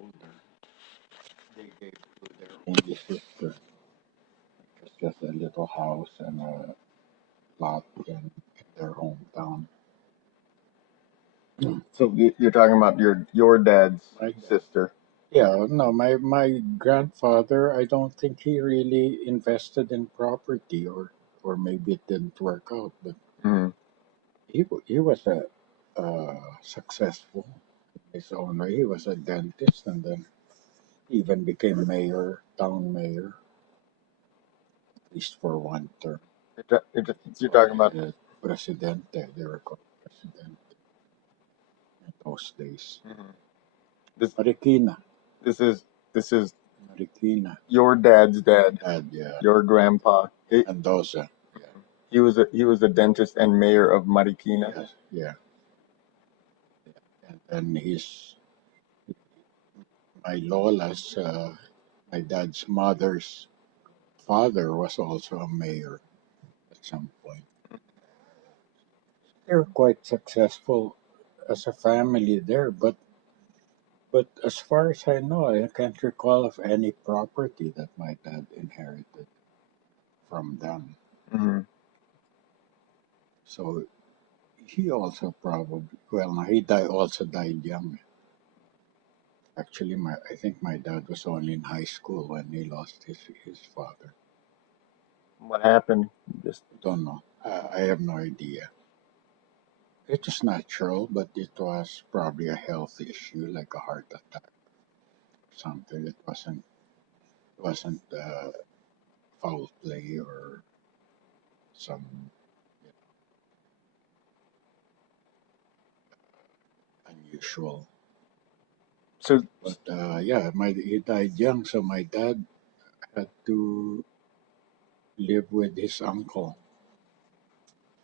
older, they gave to their only sister. It was just a little house and a lot in their hometown. So you're talking about your dad's My dad. sister. Yeah, no, my grandfather, I don't think he really invested in property, or maybe it didn't work out, but Mm-hmm. he was a successful in his own way. He was a dentist and then even became mayor, town mayor, at least for one term. You're talking about Presidente, they were called presidente in those days. this. Marikina, This is Marikina, your dad's dad, yeah, your grandpa. Mendoza. He was a dentist and mayor of Marikina. Yes, yeah. And then my Lola's, my dad's mother's father was also a mayor at some point. They were quite successful as a family there, but as far as I know, I can't recall of any property that my dad inherited from them. Mm-hmm. So he also probably, well, no, he also died young. Actually, I think my dad was only in high school when he lost his father. What happened? Just Don't know. I have no idea. It was natural, but it was probably a health issue, like a heart attack or something. It wasn't foul play or some unusual. so. But yeah, he died young, so my dad had to live with his uncle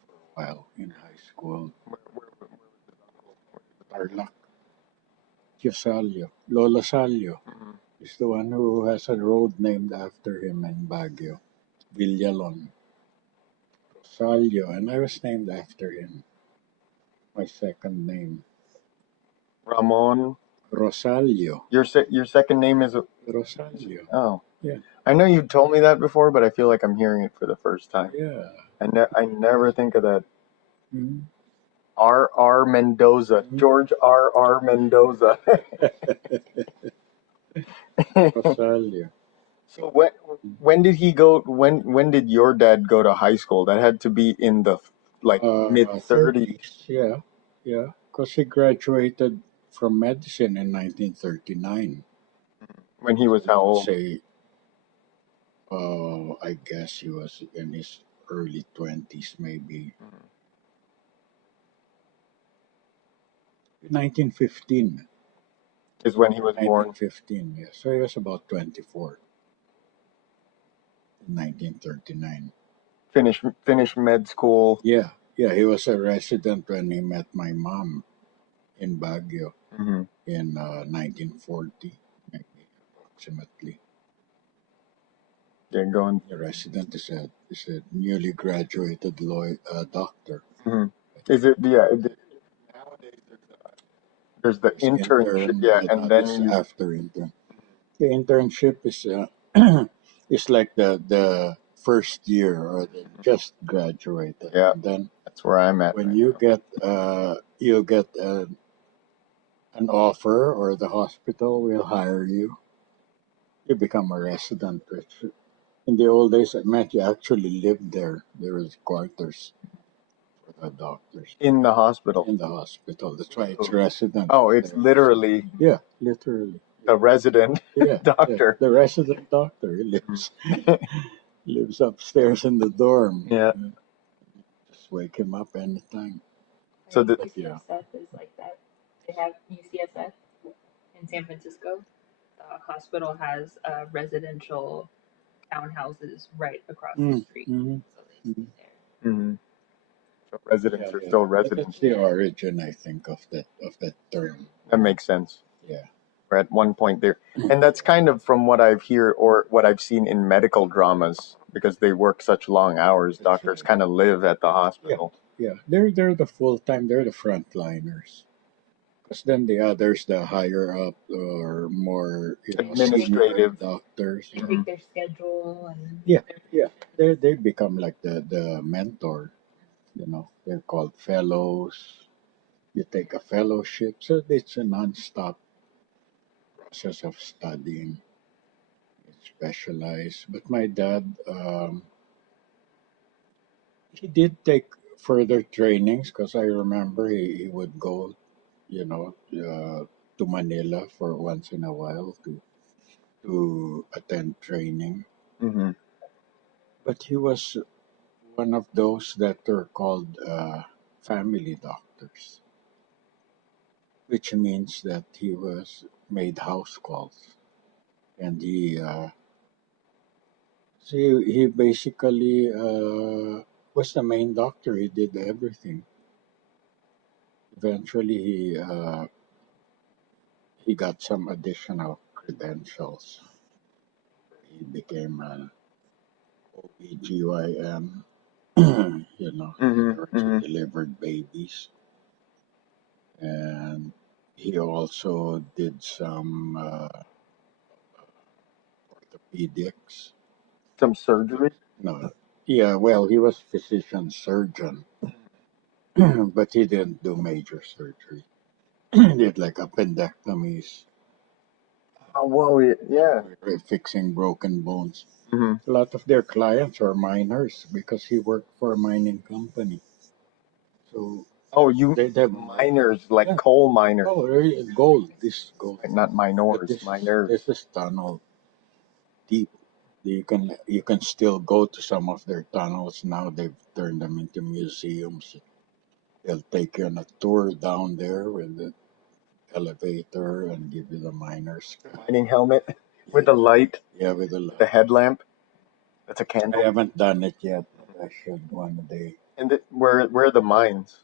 for a while in high school. Tarlac, Tio Salio, Lola Salio is the one who has a road named after him in Baguio, Villalon. Salio, and I was named after him. My second name, Ramon. Rosalio. Your second name is Rosalio. oh. Yeah. I know you told me that before, but I feel like I'm hearing it for the first time. Yeah. I never think of that. Mhm. R. Mendoza, George R. Mendoza. Rosalio. So when did he go? When did your dad go to high school? That had to be in the mid 30s. 30s. Yeah. Yeah. Because he graduated from medicine in 1939. When he was So how let's old? say, I guess he was in his early 20s, maybe. 1915. Is when he was born. 1915, yeah. So he was about 24 in 1939. Finish med school. Yeah, yeah. He was a resident when he met my mom in Baguio in 1940, maybe approximately. Yeah, going. The resident is a newly graduated doctor. Is it? Yeah. Nowadays there's the There's internship. intern, Yeah, and now then this you. after intern. The internship is is like the first year or the just graduated. Yeah, And then that's where I'm at. when Right you now. get an offer or the hospital will hire you, you become a resident. Which in the old days it meant you actually lived there. There was quarters for the doctors In the hospital. in the hospital. That's why it's resident. Oh, it's literally Yeah, literally. the resident Yeah, doctor. the resident doctor lives upstairs in the dorm. Yeah. Just wake him up anytime. So UCSF is like that. They have UCSF in San Francisco. The hospital has residential townhouses right across the street, so they stay there. So residents are Yeah, still but residents. that's the origin, I think, of that term. That makes sense. Yeah. We're at one point there, and that's kind of from what I've heard or what I've seen in medical dramas, because they work such long hours. Doctors kind of live at the hospital. Yeah, they're the full time. They're the frontliners. Because then the others, the higher up or more, senior Administrative. doctors, They pick their schedule and Yeah, their yeah. patients. They become like the mentor. They're called fellows. You take a fellowship, so it's a non-stop process of studying. It's specialized. But my dad, he did take further trainings because I remember he would go, you know, to Manila for once in a while to attend training. Mm-hmm. But he was one of those that are called family doctors, which means that he was made house calls, and he basically was the main doctor. He did everything. Eventually, he got some additional credentials. He became an OBGYN. He Mm-hmm. also Mm-hmm. delivered babies, and he also did some orthopedics. Some surgery. No, yeah, well, he was physician surgeon, but he didn't do major surgery. He did like appendectomies, Oh, whoa, yeah. fixing broken bones. Mm-hmm. A lot of their clients are miners because he worked for a mining company. So Oh, you they miners, like yeah. coal miners, Oh, really? Gold. This gold. not But minors, this miners. this is tunnel deep. You can still go to some of their tunnels now. They've turned them into museums. They'll take you on a tour down there with the elevator and give you the miners. Mining helmet with Yeah, the light, yeah, with the the light. headlamp. That's a I candle. haven't done it yet, but I should one day. And where are the mines?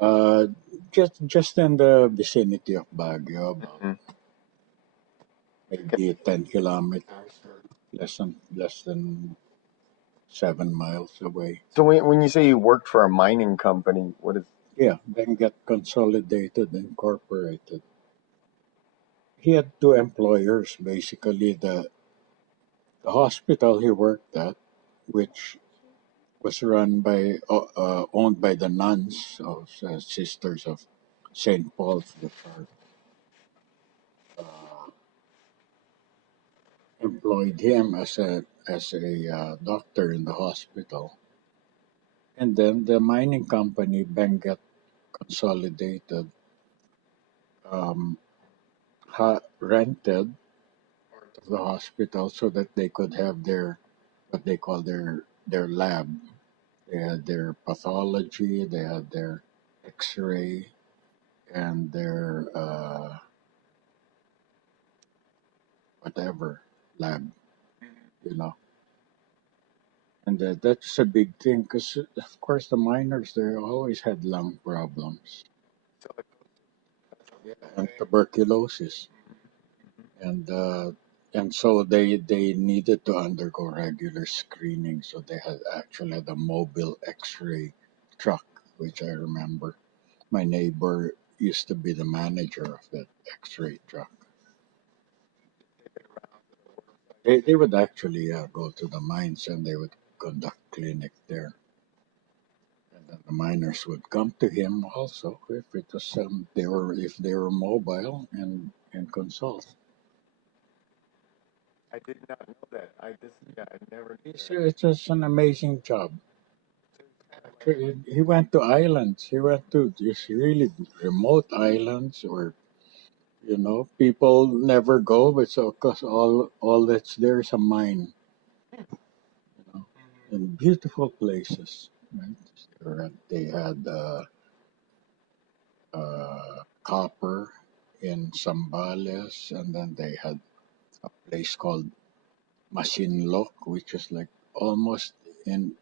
Uh, just in the vicinity of Baguio, about Mm-hmm. maybe 10 kilometers, less than 7 miles away. So when you say you worked for a mining company, what is? Yeah, then get consolidated, incorporated. He had two employers basically. The hospital he worked at, which was run by owned by the nuns of Sisters of Saint Paul's the First, uh, employed him as a doctor in the hospital, and then the mining company Benguet Consolidated um, rented part of the hospital so that they could have their what they call their lab. They had their pathology, they had their X-ray, and their whatever lab, you know. And that's a big thing because, of course, the miners they always had lung problems, yeah, and tuberculosis, and uh, and so they needed to undergo regular screening. So they had a mobile X-ray truck, which I remember. My neighbor used to be the manager of that X-ray truck. They would actually go to the mines and they would conduct clinic there. And then the miners would come to him also if it was if they were mobile and consult. I did not know that. I never knew It's just an amazing job. Actually, he went to islands. He went to just really remote islands where people never go, but so because all that's there is a mine, in beautiful places. Right? They had copper in Sambales, and then they had a place called Masinloc, which is like almost in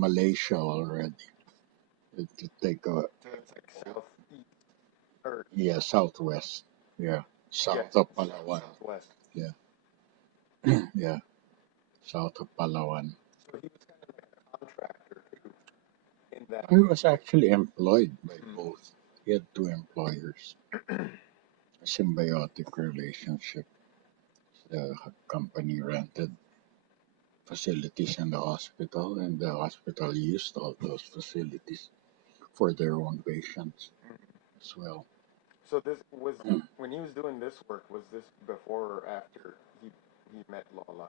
Malaysia already. To take a So it's like southeast or Yeah, southwest, yeah, south of Palawan, southwest. yeah, yeah, south of Palawan. So he was kind of like a contractor too in that. He was actually employed by both. He had two employers, a symbiotic relationship. The company rented facilities in the hospital, and the hospital used all those facilities for their own patients as well. So this was when he was doing this work. Was this before or after he met Lola?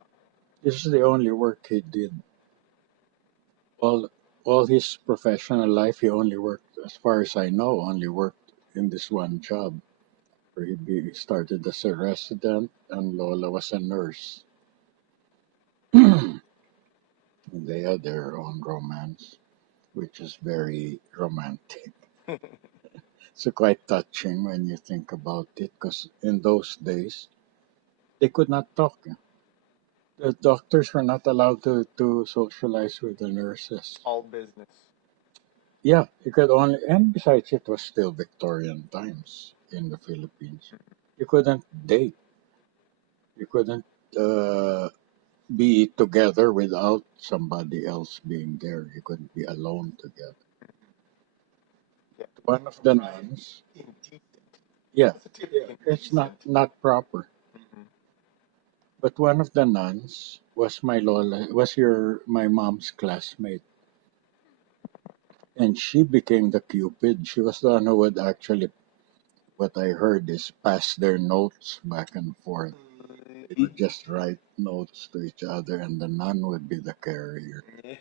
This is the only work he did. All his professional life, he only worked, as far as I know, only worked in this one job. Where he started as a resident, and Lola was a nurse. And they had their own romance, which is very romantic. It's quite touching when you think about it, because in those days, they could not talk. The doctors were not allowed to socialize with the nurses. All business. Yeah, you could only, and besides, it was still Victorian times in the Philippines. You couldn't date. You couldn't be together without somebody else being there. You couldn't be alone together. Yeah. One of the nuns, Indecent. yeah, Positive it's not indecent. proper. Mm-hmm. But one of the nuns was my mom's classmate, and she became the Cupid. She was the one who would actually, what I heard is, pass their notes back and forth. They would just write notes to each other, and the nun would be the carrier. Yeah.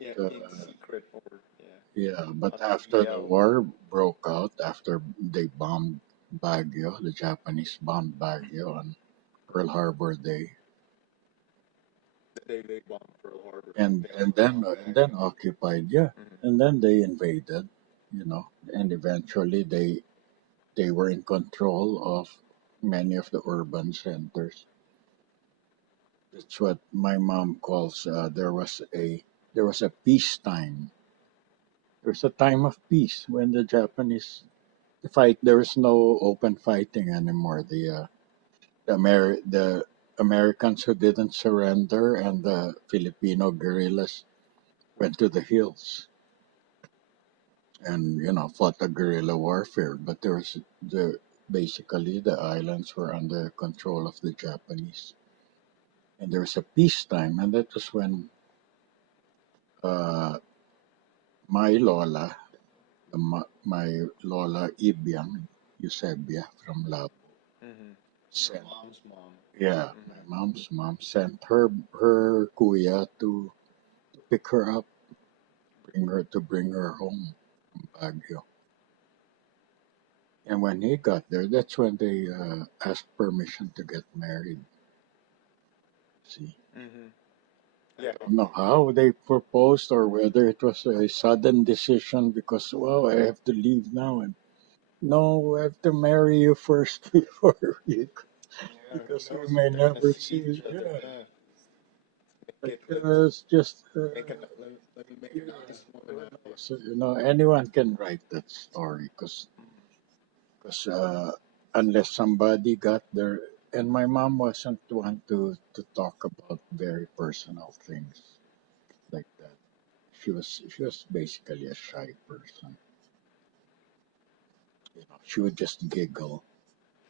Yeah, Uh, in secret or yeah, but on after the DL. war broke out, after they bombed Baguio, the Japanese bombed Baguio on Pearl Harbor Day, The day they bombed Pearl Harbor. and They and also then bombed and then Baguio. occupied, yeah, Mhm. and then they invaded, and eventually they were in control of many of the urban centers. That's what my mom calls there was a peacetime. There's a time of peace when the Japanese fight. There was no open fighting anymore. The Americans who didn't surrender and the Filipino guerrillas went to the hills and fought a guerrilla warfare. But there was basically the islands were under control of the Japanese, and there was a peacetime, and that was when uh, my Lola, my Lola Ibiang Eusebia from Labo, Mm-hmm. Your sent mom's mom. yeah, Mm-hmm. my mom's mom sent her kuya to pick her up, bring her home from Baguio. And when he got there, that's when they asked permission to get married. See, Mm-hmm. I Yeah. don't know how they proposed or whether it was a sudden decision because, well, I have to leave now, and no, I have to marry you first before we, Yeah, who because we knows? may They're gonna never see see. each other. Yeah, Yeah. like Make it. it's just Let me make a yeah, nice who woman out of you. knows? Anyone can write that story because unless somebody got there, and my mom wasn't one to talk about very personal things like that. She was basically a shy person. She would just giggle.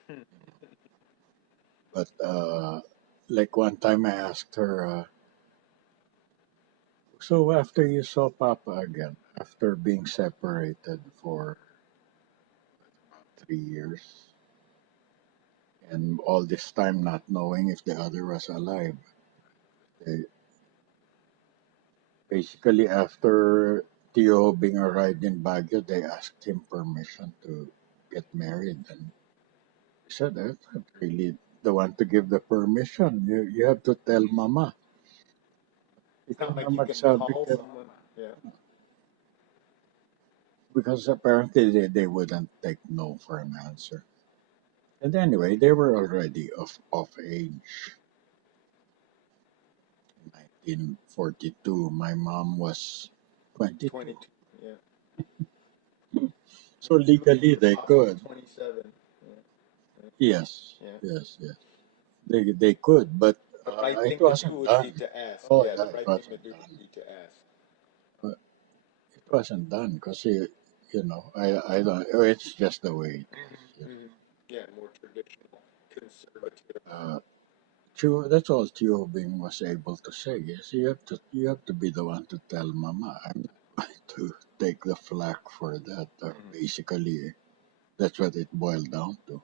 Hmm. But like one time I asked her, so after you saw Papa again, after being separated for 3 years, and all this time not knowing if the other was alive, they, basically after Tio being arrived in Baguio, they asked him permission to get married, and he said, "I'm not really the one to give the permission. You have to tell Mama." It's not Ikaw na like you can magsabi call kay someone. Yeah. because apparently they wouldn't take no for an answer. And anyway, they were already of age. In 1942, my mom was 22. 22. Yeah. So legally Your they pops was could. 27. Yeah. Yes, Yeah. yes, yes. They could, but The right it thing to do wasn't would be done. to ask. Oh Yeah, yeah, the it right thing to wasn't do done. would be to ask. Uh, It wasn't done because I don't. It's just the way it is. Yeah, more traditional, conservative. That's all Tio Bing was able to say. Yes, you have to be the one to tell Mama. I'm not going to take the flack for that. Basically, that's what it boiled down to.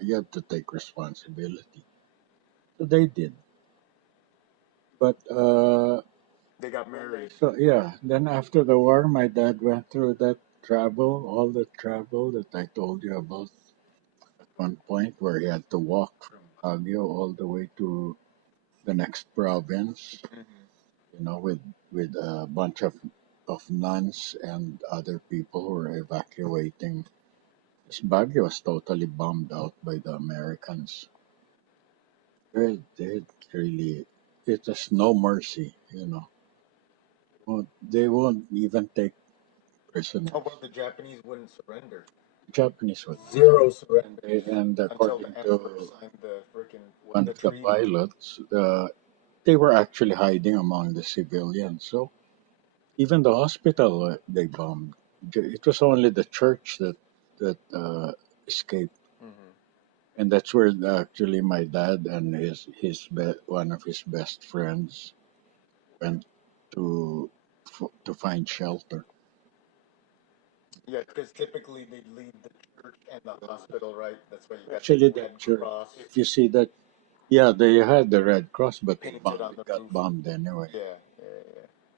You have to take responsibility. So they did. But They got married. so yeah, then after the war, my dad went through that travel, all the travel that I told you about at one point, where he had to walk from Baguio all the way to the next province, with a bunch of nuns and other people who were evacuating. This Baguio was totally bombed out by the Americans. They really, it was no mercy. They won't even take prisoners. Oh well, the Japanese wouldn't surrender. Japanese would. Zero surrender. And Until according the emperor to signed the freaking one the of the treaty. pilots, they were actually hiding among the civilians. So even the hospital, they bombed. It was only the church that escaped, and that's where actually my dad and one of his best friends went to find shelter. Yeah, because typically they'd leave the church and the hospital, right? That's why you got Actually, the that Red church, Cross if you see that, yeah, they had the Red Cross, but painted on the it got roof. bombed anyway. Yeah.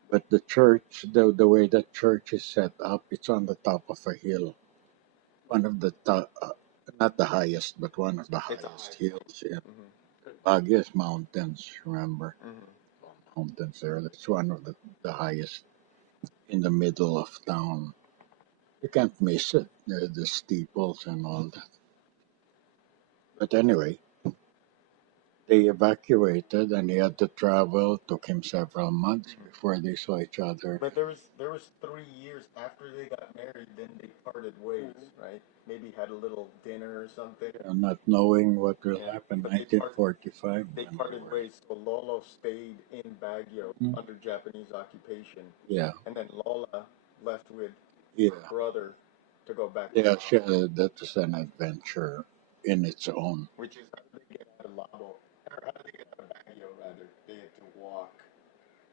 But the church, the way that church is set up, it's on the top of a hill. One of the top, not the highest, but one of the It's a highest high hill. hills in Baguio is mountains, remember? Mountains there. That's one of the highest in the middle of town. You can't miss it. The steeples and all that. But anyway, they evacuated and he had to travel. Took him several months before they saw each other. But there was 3 years after they got married, then they parted ways, right? Maybe had a little dinner or something. Not knowing what will Yeah, happen. but 1945. they parted ways. So Lolo stayed in Baguio under Japanese occupation. Yeah. And then Lola left with Yeah. her brother to go back. Yeah, that was an adventure in its own. Which is how did they get out of Labo? Or how did they get out of Baguio, rather? They had to walk.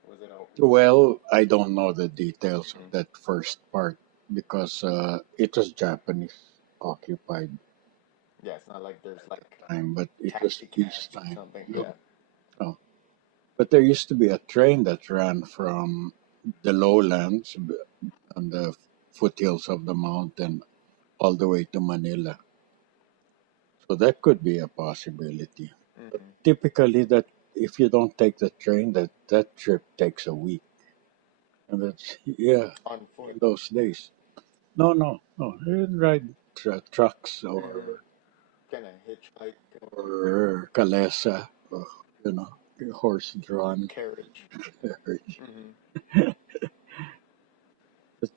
Was it a... Well, I don't know the details of that first part because it was Japanese occupied Yeah, it's not like there's like time, but it was taxi cabs or peacetime. something. No. Yeah. No. But there used to be a train that ran from the lowlands on the foothills of the mountain all the way to Manila. So that could be a possibility. But typically, that if you don't take the train, that trip takes a week, and that's On foot. in those days. No. You'd ride trucks or Kind of hitchhike or kalesa, or, horse-drawn carriage. carriage.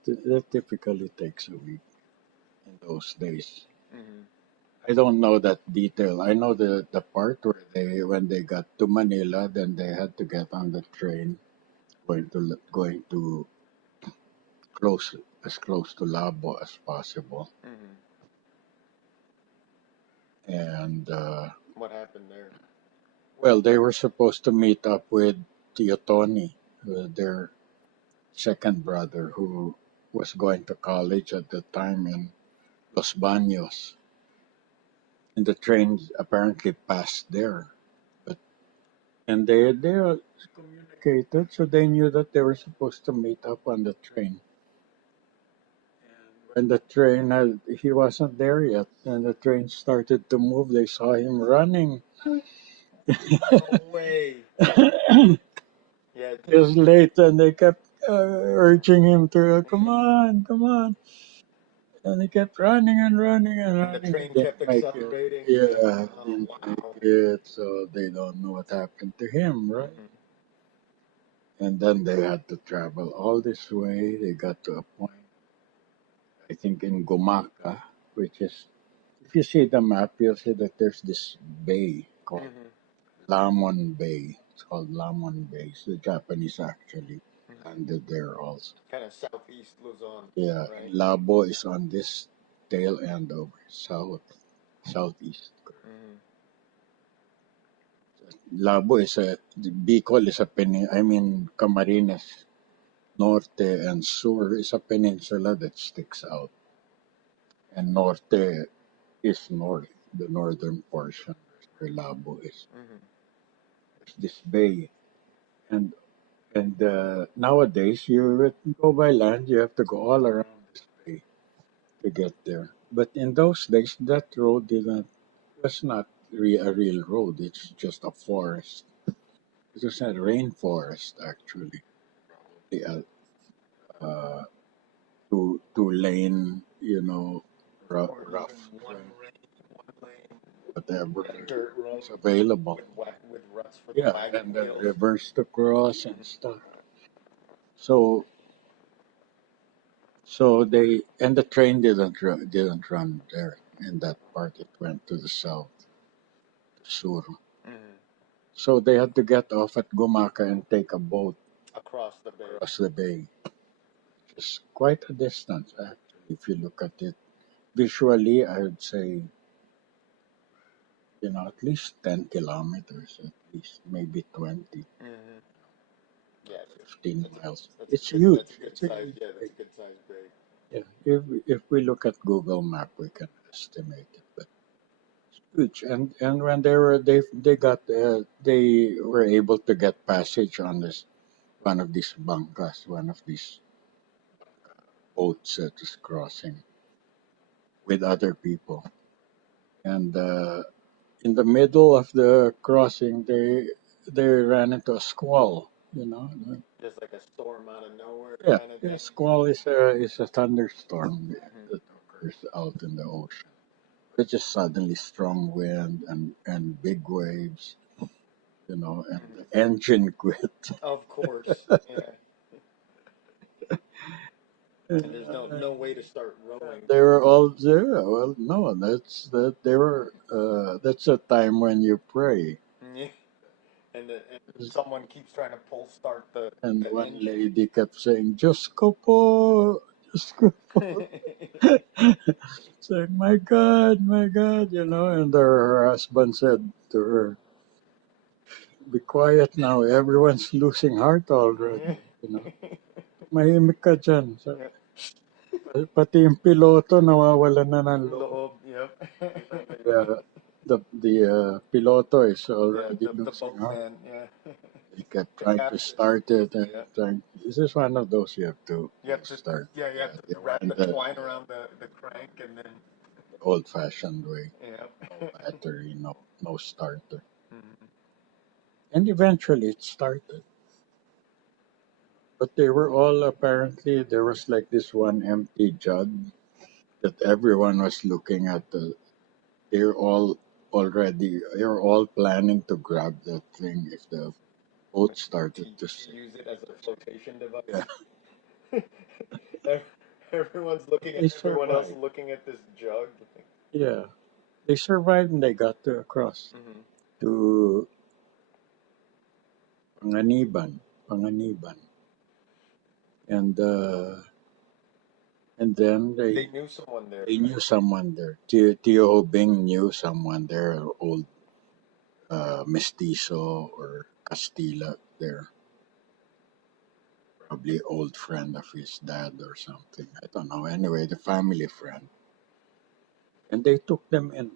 That typically takes a week in those days. I don't know that detail. I know the part where when they got to Manila, then they had to get on the train going to as close to Labo as possible. And What happened there? well, they were supposed to meet up with Tio Tony, their second brother, who was going to college at the time in Los Baños. And the train apparently passed there. And they communicated, so they knew that they were supposed to meet up on the train. And when the train he wasn't there yet, and the train started to move, they saw him running. No way. Yeah. It was late, and they kept urging him to come on. And he kept running and running and And the running. train He kept didn't make it. accelerating. Yeah, Oh, didn't wow. make it. So they don't know what happened to him, right? And then they had to travel all this way. They got to a point, I think, in Gumaca, which is, if you see the map, you'll see that there's this bay called Lamon Bay. It's called Lamon Bay. It's the Japanese actually landed there also. Kind of southeast Luzon, Yeah, right? Labo is on this tail end of southeast. Mm-hmm. Labo is Bicol is a Camarines Norte and Sur is a peninsula that sticks out. And Norte is north, the northern portion where Labo is. Mm-hmm. There's this bay. And nowadays, you go by land, you have to go all around this bay to get there. But in those days, that road was not a real road. It's just a forest. It was a rainforest, actually. The uh, two lane, Or rough, even one lane, whatever dirt road is available. with ruts for the Yeah, wagon and then wheels. reverse to cross and stuff. So the train didn't run there in that part. It went to the south, to Sur. Mm-hmm. So they had to get off at Gumaca and take a boat Across the bay. across the bay. It's quite a distance, actually, if you look at it. Visually, I would say, at least 10 kilometers, at least, maybe 20, Mm-hmm. Yeah, 15 miles. that's It's a good, huge. that's a good It's a size. huge Yeah, that's bay. a good size bay. Yeah, if we look at Google Map, we can estimate it. But it's huge, and when they were able to get passage on this one of these bancas, one of these boats that is crossing with other people, and in the middle of the crossing, they ran into a squall. Just like a storm out of nowhere Yeah, kind of yeah. thing. Squall is a thunderstorm Mm-hmm. that occurs out in the ocean. It's just suddenly strong wind and big waves, and Mm-hmm. the engine quit. Of course, yeah. And there's no way to start rowing. They were all there. Well, no, that's that. They were. That's a time when you pray. Yeah. And someone keeps trying to start the And one engine. lady kept saying, "Diyos ko po, Diyos ko po." Saying, my God, and her husband said to her, "Be quiet now. Everyone's losing heart already." Mahimik ka dyan. Yeah. Pati yung piloto nawawalan na ng loob. Loob, yep. The piloto is Yeah, already the losing heart. boatman, yeah. He kept trying to start it and Yeah. This is one of those you have to You have to start. you have to You wrap wind the twine around the crank and then old-fashioned way. yeah. No battery, no starter. Mhm. And eventually it started. But they were all apparently, there was like this one empty jug that everyone was looking at. They're all planning to grab that thing if the boat started to sink. Use it as a flotation device. Yeah. Everyone's looking at They everyone else survived. looking at this jug. Yeah. They survived and they got across Mm-hmm. to Panganiban. And then They knew someone there. they knew someone there. Tio Bing knew someone there, old mestizo or Castilla there. Probably old friend of his dad or something. I don't know. Anyway, the family friend. And they took them in.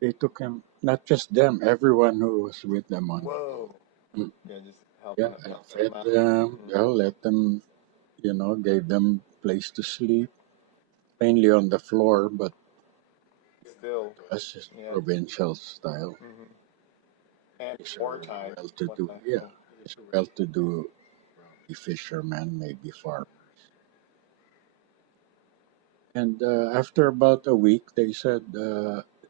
They took him, not just them, everyone who was with them on. Whoa. Mm. Yeah, just helping Yeah, them and out. fed them. Let them, gave them place to sleep. Mainly on the floor, but Still. that's just Yeah. provincial style. Mm-hmm. And These are wartime. well-to-do. Yeah, these are well-to-do, probably fishermen, maybe farmers. And after about a week, they said,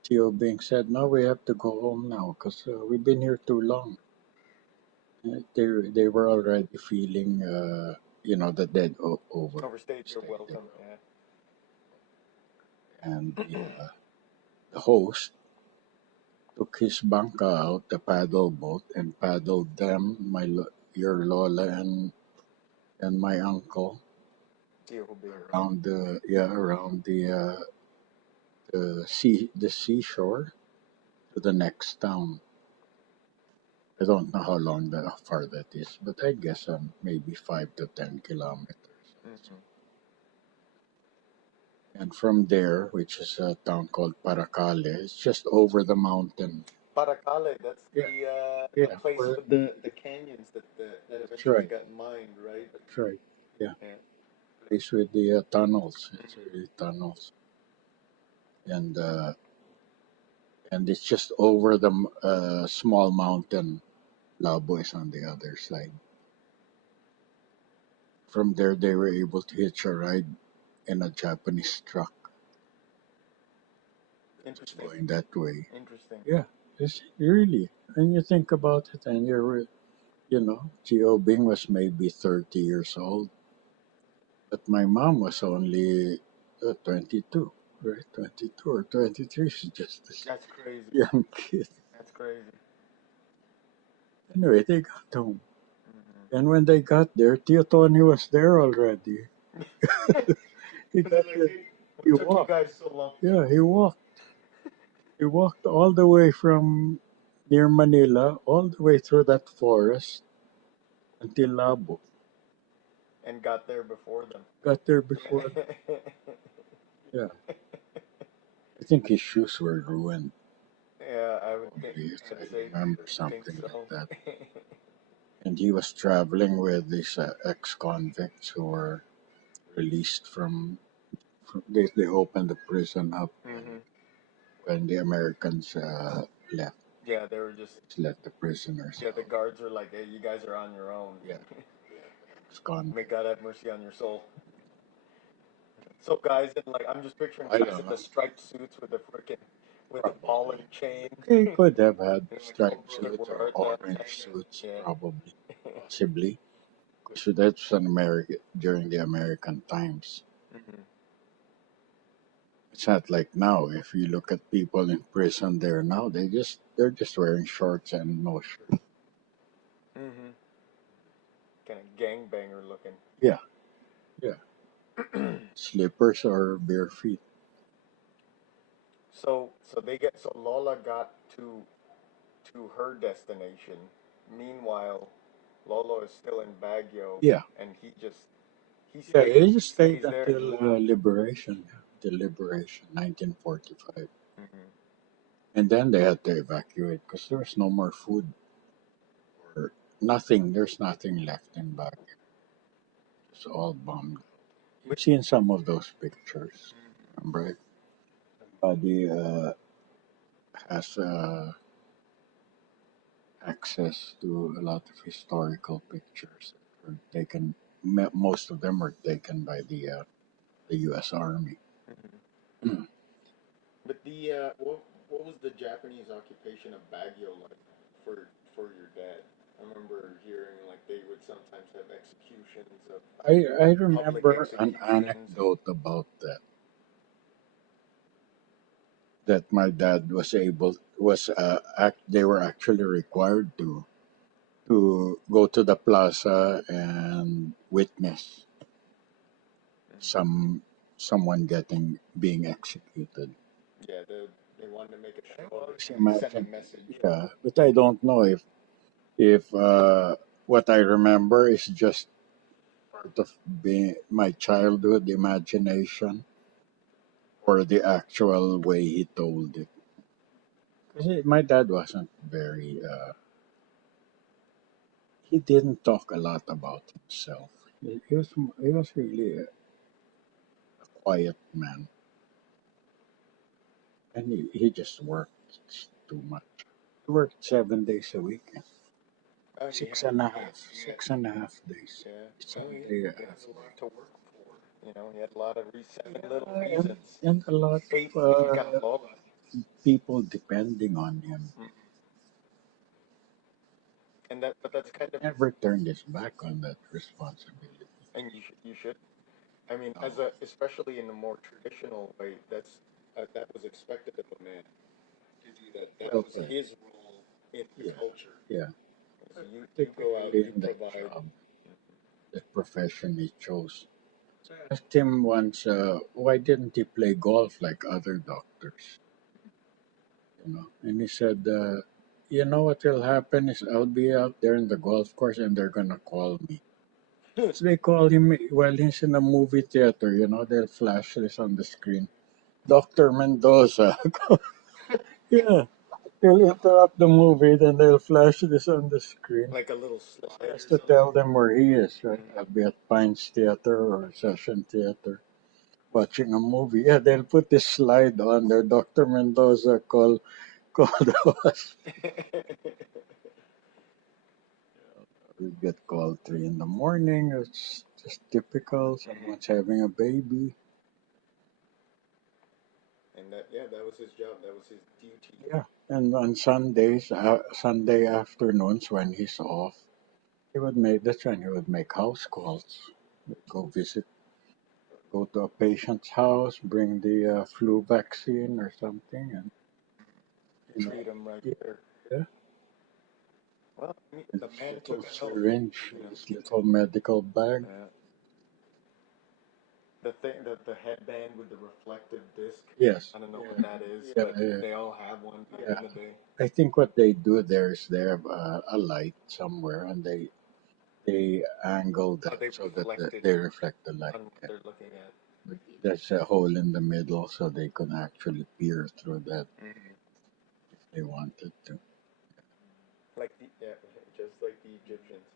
Tio Bing said, "No, we have to go home now because we've been here too long." They were already feeling, the dead Overstayed your welcome. Yeah. And the host took his bangka out, the paddle boat, and paddled them, your Lola and and my uncle around the seashore to the next town. I don't know how far that is, but I guess maybe 5 to 10 kilometers. Mhm. And from there, which is a town called Paracale, it's just over the mountain. Paracale, that's Yeah, the yeah, place where with the the canyons that that's eventually right, got mined, right? that's right. Yeah, Yeah. place with the tunnels. It's really tunnels, and uh, and it's just over the small mountain. Labo is on the other side. From there, they were able to hitch a ride in a Japanese truck that was Interesting. going that way. Interesting. Yeah, it's really. When you think about it, and Gio Bing was maybe 30 years old, but my mom was only 22, right? 22 or 23. She's just this That's crazy. young kid. That's crazy. Anyway, they got home. Mhm. And when they got there, Tio Tony was there already. He Because they're got like, there. hey, He what took you walked. guys so long? Yeah, he walked. He walked all the way from near Manila, all the way through that forest until Labo. And got there before them. Got there before. Yeah, I think his shoes were ruined. Yeah, I would think. Probably, yes, I'd I say remember think something like so. that. And he was traveling with these ex-convicts who were released they opened the prison up Hmm. when the Americans left. Yeah, they were just. Just let the prisoners Yeah, the out. guards were like, hey, you guys are on your own. Yeah, May ex-convict. God have mercy on your soul. So guys in like I'm just picturing I guys don't in the know. striced suits with the freaking with the ball and Probably. chain. They could have had Like, oh striped brother, suits where or art thou? orange suits, Yeah. probably, possibly. Because that's an American during the American times. Hmm. It's not like now. If you look at people in prison there now, they're just wearing shorts and no shirt. Hmm. Kind of gangbanger looking. Yeah, yeah. Slippers or bare feet. So Lola got to her destination. Meanwhile, Lolo is still in Baguio, Yeah, and yeah. They he just stayed stays there. until liberation. The liberation, 1945, Hmm. and then they had to evacuate because there was no more food or nothing. There's nothing left in Baguio. It's all bombed. You've But seen some of those pictures, remember? Everybody has access to a lot of historical pictures that were taken. Most of them were taken by the U.S. Army. Mm. but the what was the Japanese occupation of Baguio like for your dad? I remember hearing like they would sometimes have executions of I public remember an executions and. anecdote about that my dad was able was they were actually required to go to the plaza and witness some someone being executed. Yeah, they wanted to make a I show. always Send a imagine, message. yeah, but I don't know if what I remember is just part of being my childhood imagination or the actual way he told it. Because my dad wasn't very. He didn't talk a lot about himself. He was really a quiet man, and he just worked too much. He worked 7 days a week. He Six had and a he had half, he had 6.5 days. yeah. Well, Sunday he had half a day. lot to work for. He had a lot of seven little Yeah, reasons. and a lot Eight of if you count Lola. people depending on him. Mm. And that but that's kind of Never turned his back on that responsibility. and you should. I mean, No. especially in a more traditional way, that was expected of a man to do that. That Well, was correct. his role in the Yeah, culture. yeah. So you go out, Particularly you in that provide. job, the profession he chose. So I asked him once, why didn't he play golf like other doctors? And he said, you know what will happen is I'll be out there in the golf course and they're gonna call me. So they call him while he's in a movie theater. They'll flash this on the screen. Dr. Mendoza. Yeah, they'll interrupt the movie, then they'll flash this on the screen. Like a little He slide or has to something. tell them where he is, right? I'll be at Pines Theater or Session Theater watching a movie. Yeah, they'll put this slide on there. Dr. Mendoza called us. We get called 3 in the morning. It's just typical. Someone's having a baby. And that was his job. That was his duty. Yeah, and on Sundays, Sunday afternoons when he's off, that's when he would make house calls. Go to a patient's house, bring the flu vaccine or something, and Treat him right yeah, there. yeah. Well, I mean, With the his man little took an oath. syringe, You know. his little medical bag. The thing, the headband with the reflective disc. Yes. I don't know what that is, Yeah, but yeah. they all have one back Yeah. in the day. I think what they do there is they have a light somewhere, and they angle that they so that reflect it they reflect the light. on what they're looking at. There's a hole in the middle, so they can actually peer through that if they wanted to. Just like the Egyptians.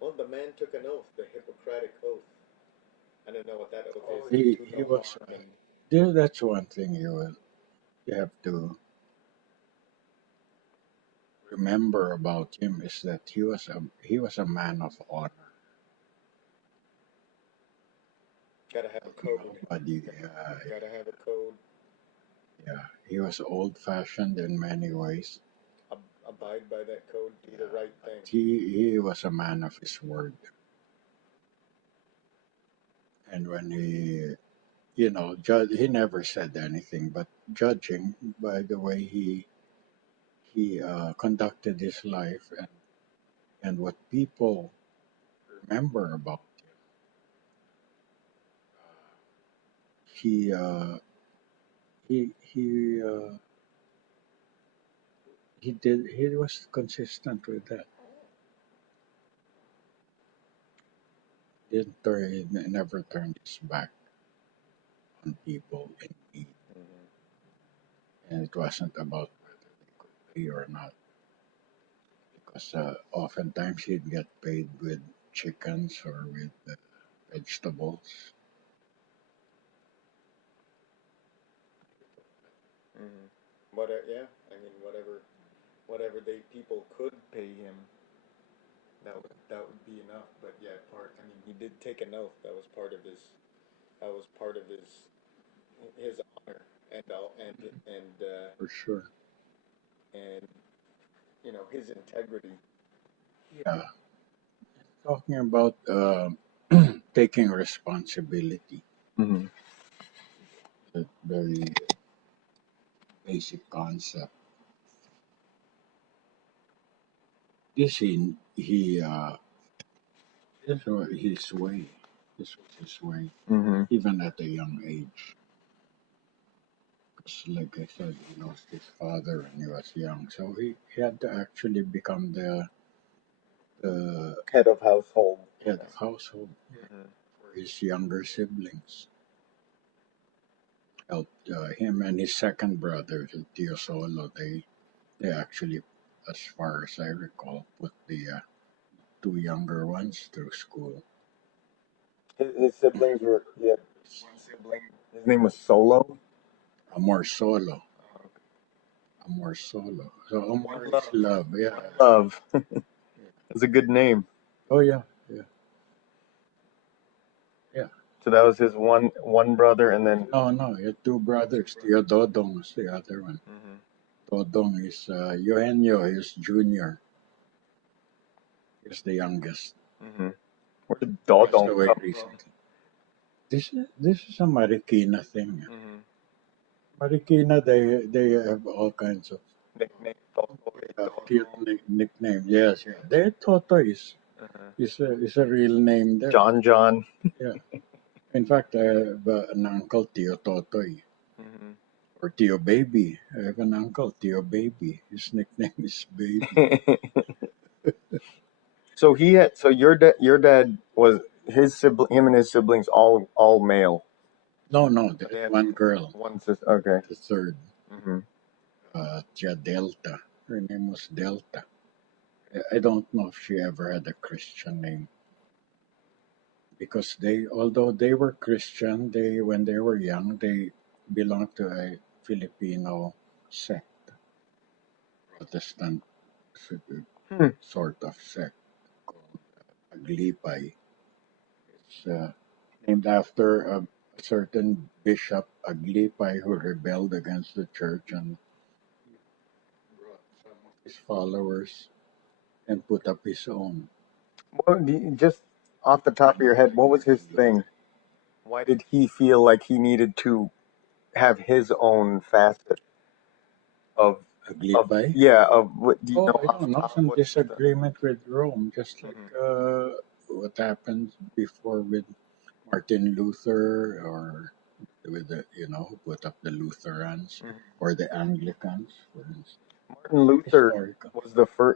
Well, the man took an oath, the Hippocratic oath. I don't know what that oath is. He was. That's one thing you have to remember about him is that he was a man of honor. Gotta have a code. Gotta have a code. Yeah, he was old-fashioned in many ways. Abide by that code. Do the right thing. He was a man of his word. And when he he never said anything, but judging by the way he conducted his life and what people remember about him, he he was consistent with that. He never turned his back on people in need. And it wasn't about whether they could pay or not. Because oftentimes he'd get paid with chickens or with vegetables. But yeah, I mean, whatever people could pay him, that would be enough. But yeah, I mean, he did take an oath. That was part of his honor and For sure. and his integrity. Yeah. Talking about taking responsibility. A very basic concept. This this was his way. This was his way, even at a young age. Because, like I said, he lost his father when he was young, so he had to actually become the Head of household. For his younger siblings. Helped him and his second brother, Tio Solo. They actually, as far as I recall, put the two younger ones through school. His siblings were one sibling. His name was Solo. Amor Solo. Amor Solo. So Amor is love. Yeah. Love. That's a good name. Oh yeah. So that was his one brother, and then No, he had two brothers. Tio Dodong was the other one. Dodong is Eugenio is junior. He's the youngest. Where did Dodong away come recently. This is a Marikina thing. Marikina, they have all kinds of nicknames? cute nicknames. Yes, they're tortoise. Is a real name there. John. Yeah. In fact, I have an uncle, Tio Totoy, Mm-hmm. or Tio Baby. I have an uncle, Tio Baby. His nickname is Baby. So your dad was him and his siblings all male. No, They there's had one girl, one sister. Okay. the third, Mm-hmm. Tia Delta. Her name was Delta. I don't know if she ever had a Christian name because although they were Christian, when they were young, they belonged to a Filipino sect, Protestant Hmm. sort of sect called Aglipay. It's named after a certain Bishop Aglipay who rebelled against the church and brought some of his followers and put up his own. Just off the top of your head, what was his thing? Why did he feel like he needed to have his own facet of Aglipay? yeah, of what do you Oh, know I off don't the know. top Some what was the disagreement with Rome, just like Mhm. what happened before with Martin Luther, or with who put up the Lutherans Mhm. or the Anglicans, for instance. Martin Luther Historical.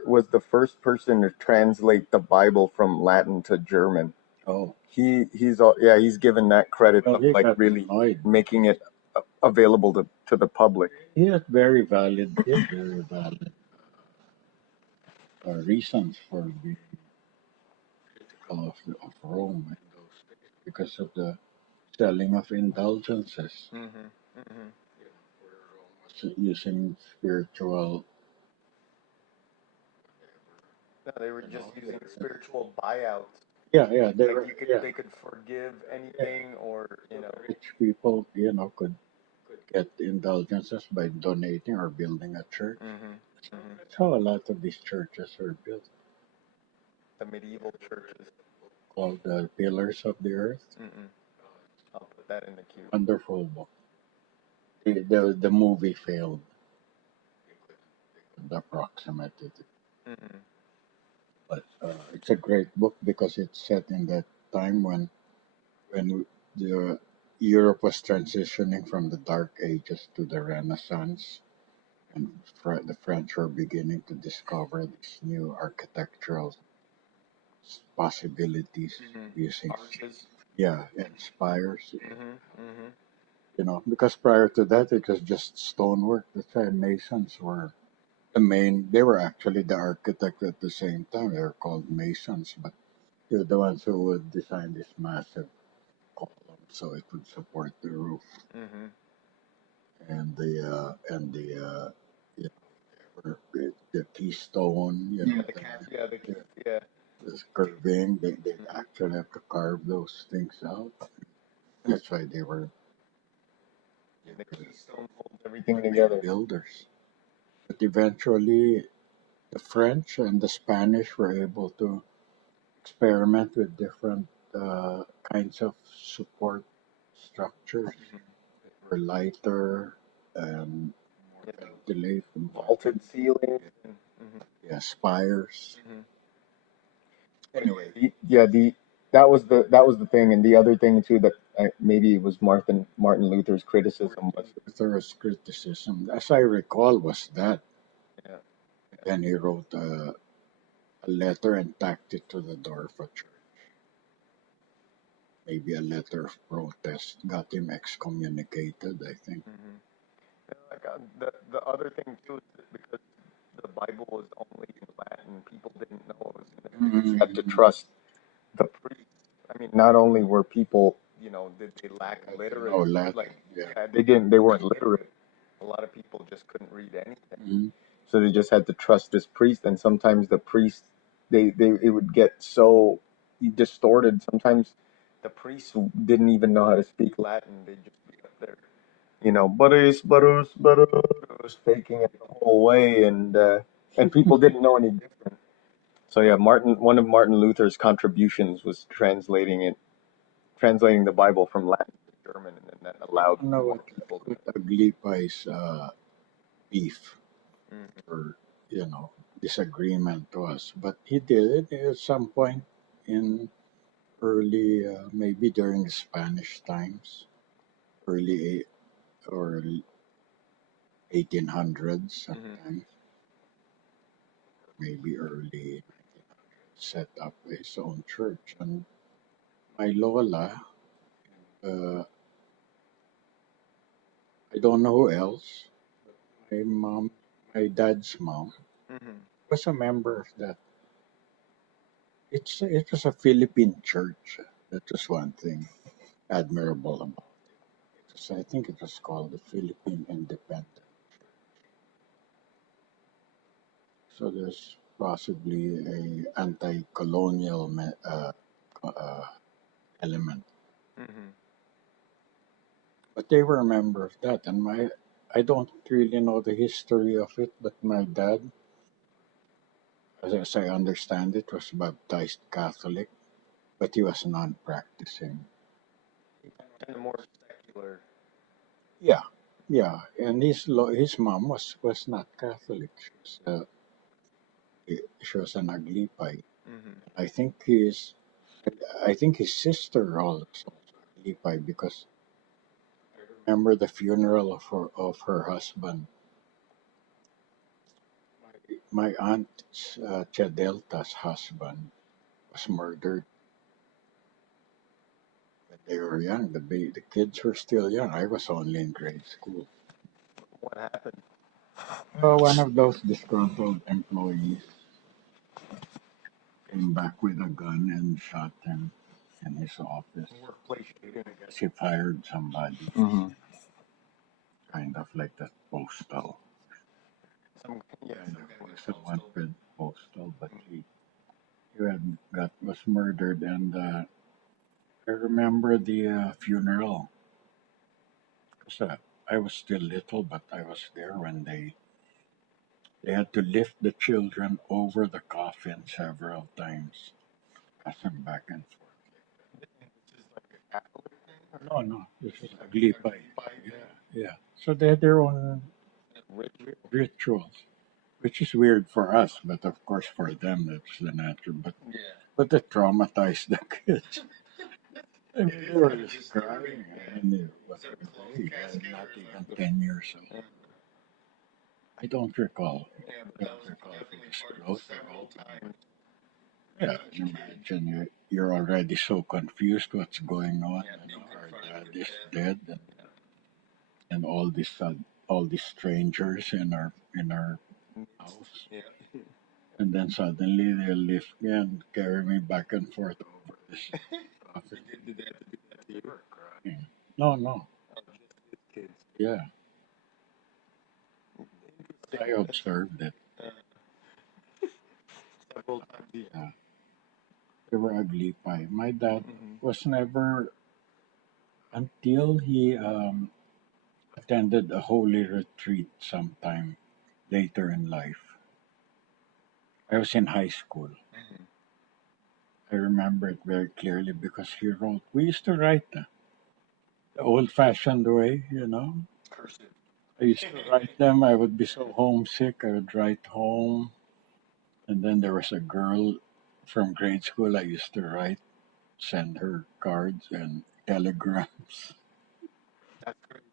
was the first person to translate the Bible from Latin to German. Oh, He's given that credit well, of he like got really annoyed. making it available to the public. He had very valid reasons for being critical of Rome in those days because of the selling of indulgences. Mm-hmm. Mm-hmm. Where Rome was using spiritual, No, they were you just know, using spiritual buyouts. they Like were, they could forgive yeah. anything or So the rich people, could get indulgences by donating or building a church. Mm-hmm. So Mm-hmm. that's how a lot of these churches are built, The medieval churches. called the Pillars of the Earth. Mm-mm. I'll put that in the queue. Wonderful book. The movie failed. They couldn't approximate it. Mm-hmm. But it's a great book because it's set in that time when the Europe was transitioning from the Dark Ages to the Renaissance, and the French were beginning to discover these new architectural possibilities Mm-hmm. using, Arches. and spires. Mm-hmm. Mm-hmm. Because prior to that it was just stonework. That's why masons were they were actually the architect at the same time. They were called masons, but they're the ones who would design this massive column so it would support the roof Mm-hmm. and you the keystone, Yeah, the cap. Yeah, the the, yeah. the curving. They actually have to carve those things out. That's why they The were keystone holds everything great together. builders. But eventually, the French and the Spanish were able to experiment with different kinds of support structures. They were lighter and more Yeah, ventilated, vaulted ceilings. And, yeah, spires. mm-hmm. Anyway, that was the thing, and the other thing too that maybe it was Martin Luther's criticism was Luther's criticism, as I recall, was that. yeah, Then he wrote a letter and tacked it to the door of a church. Maybe a letter of protest got him excommunicated, I think. mm-hmm. Like the other thing too is that because the Bible was only in Latin, people didn't know it was in there. They just had to trust the priests. I mean, not only were people, did they lack Oh, literacy? Latin, Like, yeah. yeah, they weren't literate. A lot of people just couldn't read anything. Mhm. So they just had to trust this priest, and sometimes the priest, it would get so distorted. Sometimes the priests didn't even know how to speak Latin. They'd just be up there, butters, faking it the whole way, and people didn't know any different. So yeah, one of Martin Luther's contributions was translating the Bible from Latin to German, and then that allowed I don't know more people to. what Aglipay's beef Mhm. for disagreement was. But he did it at some point in early, maybe during the Spanish times, early or 1800s Mm-hmm. sometimes, maybe early 1900s, set up his own church. And my Lola, uh, I don't know who else, my mom, my dad's mom, Mm-hmm. was a member of that. It was a Philippine church. That was one thing admirable about it. I think it was called the Philippine Independent. So there's possibly a anti-colonial uh, element, Mm-hmm. but they were a member of that. And I don't really know the history of it, but my dad, as I understand it, was baptized Catholic, but he was non-practicing. And the more secular. Yeah, yeah, and his mom was not Catholic. She was an Aglipay. Mm-hmm. I think his I think his sister also Aglipay, because I remember the funeral of her husband. My aunt Tia Delta's husband was murdered when they were young. The kids were still young. I was only in grade school. What happened? One of those disgruntled employees came back with a gun and shot him in his office. Workplace shooting. I guess he fired somebody, Mm-hmm. kind of like that postal. Some yeah. Kind Some of guy was went a postal. wanted postal, but he was murdered, and I remember the funeral. 'Cause, I was still little, but I was there when they had to lift the children over the coffin several times, pass them back and forth. This is like a Catholic thing. No, no, this is Like Aglipay. Aglipay, Yeah, yeah. So they had their own ritual. rituals, which is weird for us, but of course for them that's the natural. Yeah. But it traumatized the kids. I mean, It they is were kind of just disturbing. crying. Yeah. I mean, what Is it were a closed they? casket Not or even like? 10 years old. Yeah. I don't recall. Yeah, but I that don't was recall if it definitely was part of the close or several open. times. Yeah, imagine you're already so confused what's going on. Yeah, being Our confronted dad with is death. dead, and all these strangers in our house, Yeah. and then suddenly they lift me and carry me back and forth over this coffin. Did they have to do that to you? They were crying. No, no. Oh, just his kids. Yeah, I Interesting. observed it. Uh, several times. Yeah, they were ugly pie. My dad Mm-hmm. was never until he attended a holy retreat sometime later in life. I was in high school. Mm-hmm. I remember it very clearly because he wrote. We used to write the old-fashioned way. Cursive. I used to write them. I would be so homesick. I would write home, and then there was a girl from grade school. I used to send her cards and telegrams. That's crazy.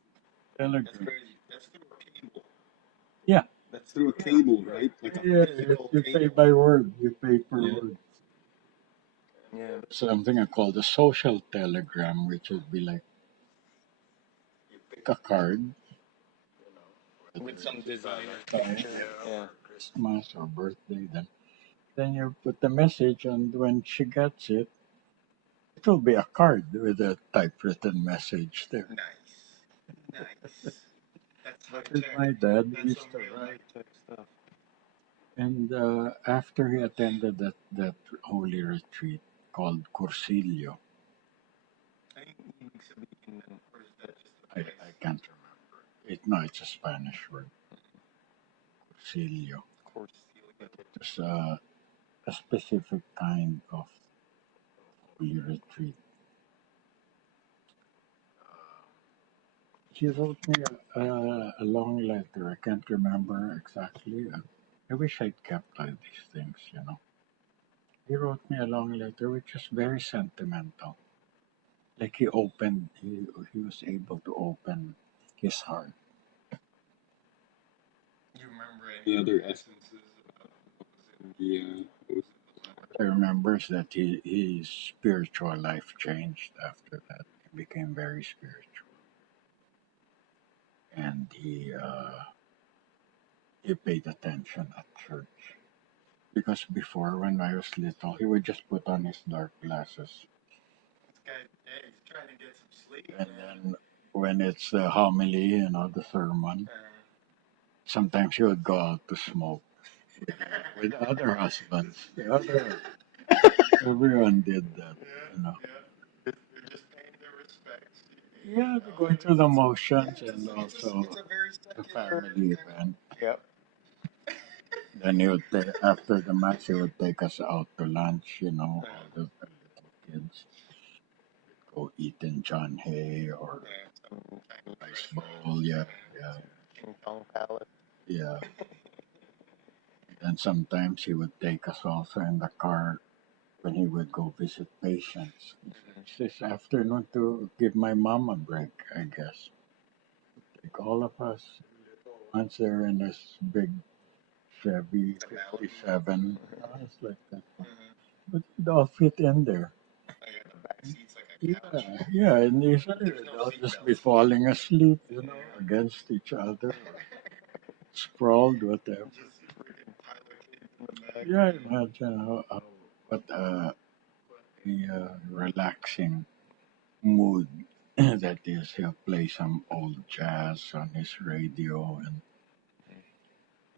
That's Telegrams. crazy. That's through a cable. Yeah. That's through a cable, right? Like a Yeah, physical you pay cable. by word. You pay per Yeah. word. Yeah. Something I call the social telegram, which would be like pick a card, With some designer Valentine, picture. Yeah. or Christmas or birthday. Then you put the message, and when she gets it, it will be a card with a typewritten message there. Nice. Nice. That's high With tech. my dad, we That's used some to real write. high tech stuff. And after he attended that holy retreat called Cursillo, I think ibig sabihin nun, or is that just a I place? can't remember. No, it's a Spanish word, Cursillo. Of course, But it was a specific kind of holy retreat. He wrote me a long letter. I can't remember exactly. I wish I'd kept all these things, you know. He wrote me a long letter, which was very sentimental. Like he was able to open his heart. You remember any other essences about what was in the I remember is that his spiritual life changed after that. He became very spiritual, and he paid attention at church. Because before, when I was little, he would just put on his dark glasses, This guy, hey, he's trying to get some sleep, and man. then when it's the homily, the sermon, sometimes he would go out to smoke with other husbands. Everyone did that, you know. They're just paying their respects. Yeah, they're going through the motions, and It's also a very the secular family event. Yep. Then he would take, after the mass, he would take us out to lunch, all the little kids. Go eat in John Hay or Some Chinese Rice Bowl, yeah, King Kong Palace. yeah. And sometimes he would take us also in the car when he would go visit patients. It's this afternoon to give my mom a break, I guess. Take all of us, once they're in this big Chevy 57. It's like that. But it all fit in there. The back seat's like a couch. Yeah, and usually they'll just be falling asleep, against each other, sprawled, whatever. Just freaking pile of kids in the back. Yeah, imagine what a relaxing mood that is. He'll play some old jazz on his radio,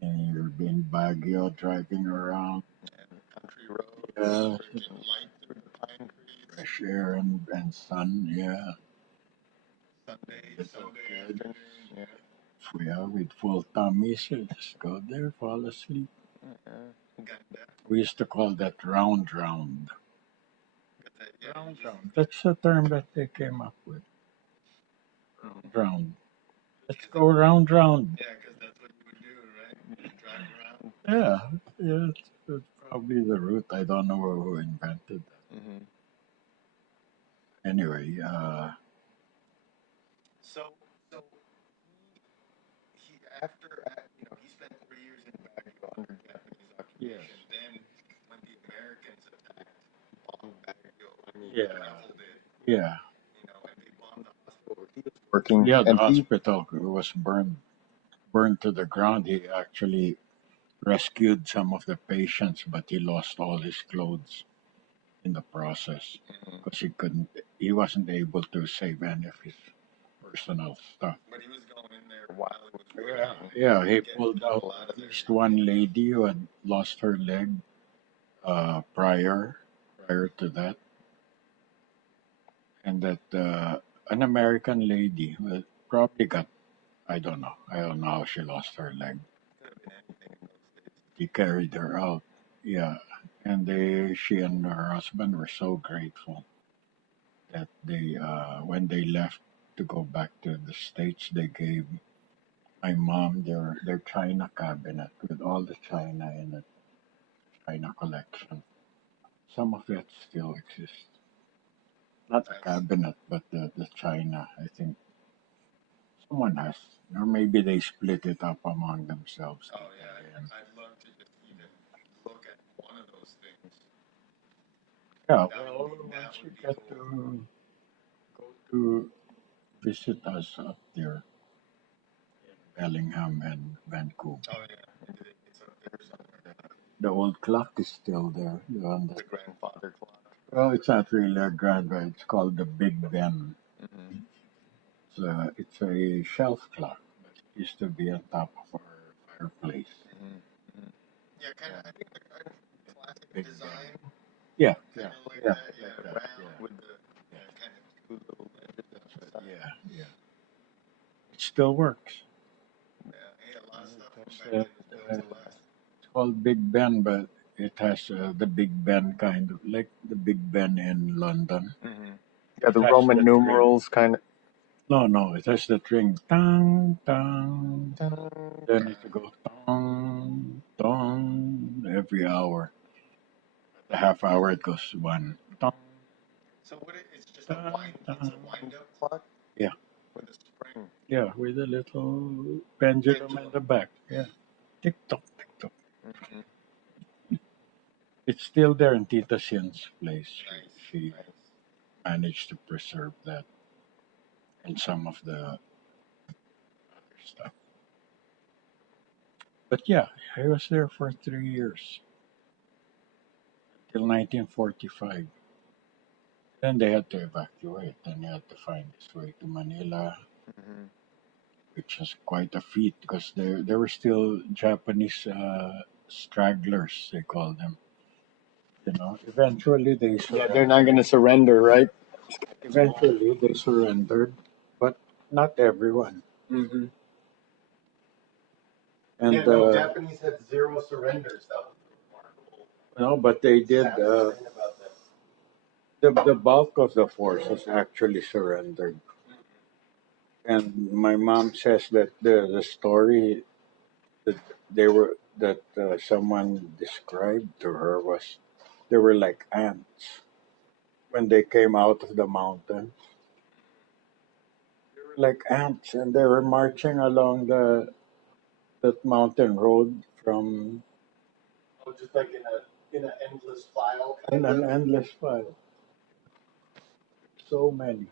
and you're being Baguio driving around. Country roads, Yeah, light through the pine trees. fresh air and sun, yeah. Sunday Little kids, afternoon. yeah, with full tummies, you just go there, fall asleep. Ganda. We used to call that round round. Yeah. Round round. That's the term that they came up with. Round round. Let's go round round. Yeah, because that's what you would do, right? You drive around. Yeah, it's probably the root. I don't know who invented that. Anyway, So he after he spent 3 years in Baguio under Japanese occupation. Yes. Then when the Americans attacked, bombed Baguio, leveled it, yeah, and they bombed the hospital where he was working. yeah. The And he hospital was burned to the ground. He actually rescued some of the patients, but he lost all his clothes in the process because he wasn't able to save any of his personal stuff. But he was going in there while it was burning. Yeah, he pulled out at least one lady who had lost her leg prior to that, and that an American lady who had probably got, I don't know how she lost her leg. He carried her out, yeah, and she and her husband were so grateful that they when they left to go back to the States, they gave my mom their china cabinet with all the china in it, china collection. Some of it still exists. Not the cabinet, but the china. I think someone has, or maybe they split it up among themselves. Oh yeah, I'd love to just even look at one of those things. Yeah, well, once you get to go to visit us up there in Bellingham and Vancouver. Oh yeah, it's up there somewhere. The old clock is still there. The grandfather clock. Well, it's not really a grandfather. It's called the Big Ben. It's a shelf clock. It used to be on top of our fireplace. Yeah, kind of. I think the classic Big design. Yeah, Like that, round with the kind of two little edges. yeah. It still works. Yeah, a lot of stuff from back then is built to last. It's called Big Ben, but it has the Big Ben kind of like the Big Ben in London. Yeah, the Roman numerals kind of. No, it has the ring. Tang, tang. Then it goes tong, tong. every hour. The half hour it goes one. Dong, So it's just a wind up clock. Yeah. With a spring. Yeah, with a little pendulum in the back. Yeah. Tick tock, tick tock. Mm-hmm. It's still there in Tita Sien's place. She Nice. managed to preserve that and some of the other stuff. But yeah, I was there for 3 years till 1945. Then they had to evacuate. Then they had to find his way to Manila, Mm-hmm. which was quite a feat because there were still Japanese stragglers, they call them. You know, eventually they Yeah, they're not gonna surrender, right? eventually they surrendered, but not everyone. Mm-hmm. And Yeah, no, Japanese had zero surrenders. That was remarkable. no, but they did. Sad thing about that. The bulk of the forces actually surrendered. And my mom says that the story that someone described to her was they were like ants when they came out of the mountain. They were like ants, and they were marching along that mountain road from Oh, just like in an endless file. in an endless file. So many.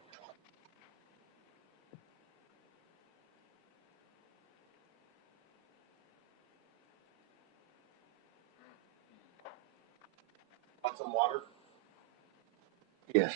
Want some water? Yes.